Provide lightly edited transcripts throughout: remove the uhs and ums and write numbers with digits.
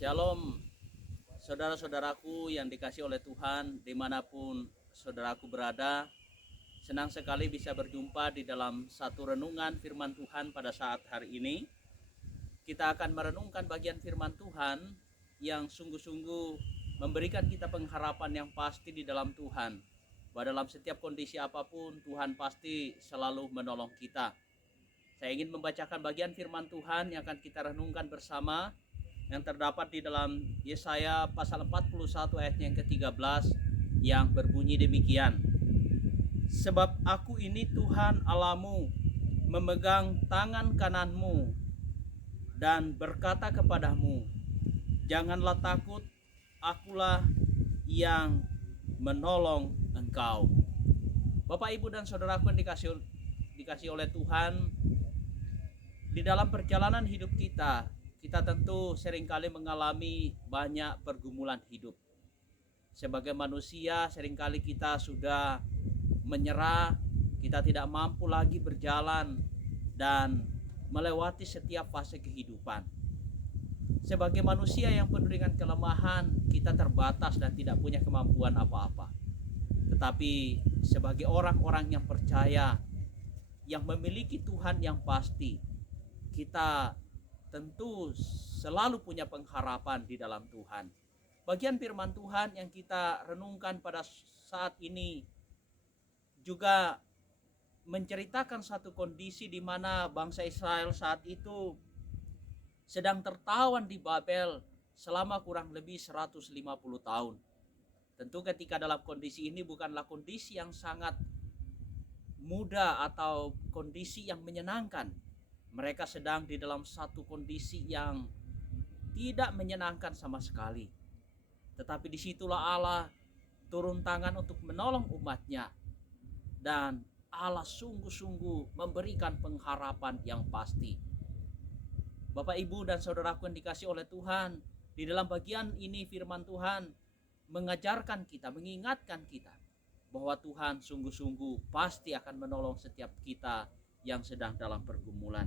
Shalom, saudara-saudaraku yang dikasih oleh Tuhan, dimanapun saudaraku berada. Senang sekali bisa berjumpa di dalam satu renungan firman Tuhan pada saat hari ini. Kita akan merenungkan bagian firman Tuhan yang sungguh-sungguh memberikan kita pengharapan yang pasti di dalam Tuhan. Bahwa dalam setiap kondisi apapun, Tuhan pasti selalu menolong kita. Saya ingin membacakan bagian firman Tuhan yang akan kita renungkan bersama, yang terdapat di dalam Yesaya pasal 41 ayat yang ke-13 yang berbunyi demikian. Sebab aku ini Tuhan Allahmu, memegang tangan kananmu dan berkata kepadamu, janganlah takut, akulah yang menolong engkau. Bapak, Ibu, dan saudaraku yang dikasih oleh Tuhan, di dalam perjalanan hidup kita tentu seringkali mengalami banyak pergumulan hidup. Sebagai manusia, seringkali kita sudah menyerah, kita tidak mampu lagi berjalan dan melewati setiap fase kehidupan. Sebagai manusia yang penuh dengan kelemahan, kita terbatas dan tidak punya kemampuan apa-apa. Tetapi sebagai orang-orang yang percaya, yang memiliki Tuhan yang pasti, kita tentu selalu punya pengharapan di dalam Tuhan. Bagian firman Tuhan yang kita renungkan pada saat ini juga menceritakan satu kondisi di mana bangsa Israel saat itu sedang tertawan di Babel selama kurang lebih 150 tahun. Tentu ketika dalam kondisi ini bukanlah kondisi yang sangat mudah atau kondisi yang menyenangkan. Mereka sedang di dalam satu kondisi yang tidak menyenangkan sama sekali. Tetapi disitulah Allah turun tangan untuk menolong umatnya. Dan Allah sungguh-sungguh memberikan pengharapan yang pasti. Bapak, Ibu, dan saudaraku yang dikasih oleh Tuhan, di dalam bagian ini firman Tuhan mengajarkan kita, mengingatkan kita bahwa Tuhan sungguh-sungguh pasti akan menolong setiap kita yang sedang dalam pergumulan.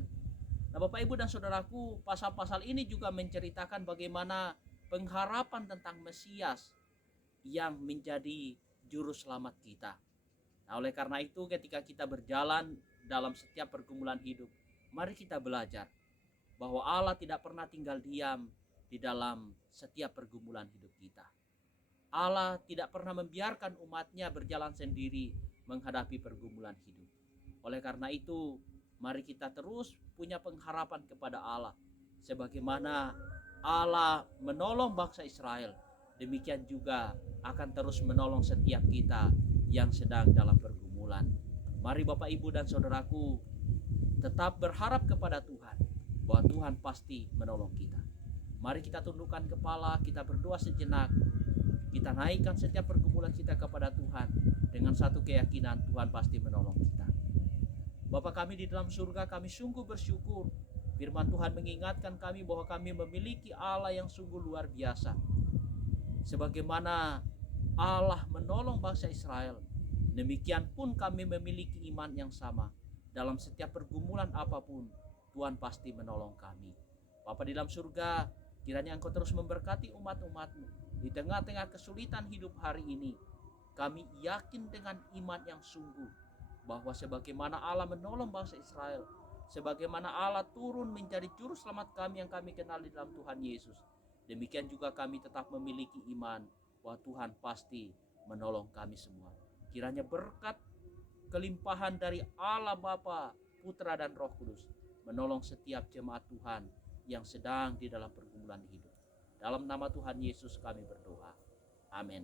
Nah, Bapak, Ibu, dan saudaraku, pasal-pasal ini juga menceritakan bagaimana pengharapan tentang Mesias yang menjadi juru selamat kita. Nah, oleh karena itu ketika kita berjalan dalam setiap pergumulan hidup, mari kita belajar bahwa Allah tidak pernah tinggal diam di dalam setiap pergumulan hidup kita. Allah tidak pernah membiarkan umatnya berjalan sendiri menghadapi pergumulan hidup. Oleh karena itu, mari kita terus punya pengharapan kepada Allah. Sebagaimana Allah menolong bangsa Israel, demikian juga akan terus menolong setiap kita yang sedang dalam pergumulan. Mari Bapak, Ibu, dan saudaraku tetap berharap kepada Tuhan bahwa Tuhan pasti menolong kita. Mari kita tundukkan kepala, kita berdoa sejenak. Kita naikkan setiap pergumulan kita kepada Tuhan dengan satu keyakinan, Tuhan pasti menolong kita. Bapa kami di dalam surga, kami sungguh bersyukur. Firman Tuhan mengingatkan kami bahwa kami memiliki Allah yang sungguh luar biasa. Sebagaimana Allah menolong bangsa Israel, demikian pun kami memiliki iman yang sama. Dalam setiap pergumulan apapun, Tuhan pasti menolong kami. Bapa di dalam surga, kiranya Engkau terus memberkati umat-umat-Mu di tengah-tengah kesulitan hidup hari ini. Kami yakin dengan iman yang sungguh bahwa sebagaimana Allah menolong bangsa Israel, sebagaimana Allah turun menjadi juru selamat kami yang kami kenal di dalam Tuhan Yesus, demikian juga kami tetap memiliki iman bahwa Tuhan pasti menolong kami semua. Kiranya berkat kelimpahan dari Allah Bapa, Putra, dan Roh Kudus menolong setiap jemaat Tuhan yang sedang di dalam pergumulan hidup. Dalam nama Tuhan Yesus kami berdoa. Amin.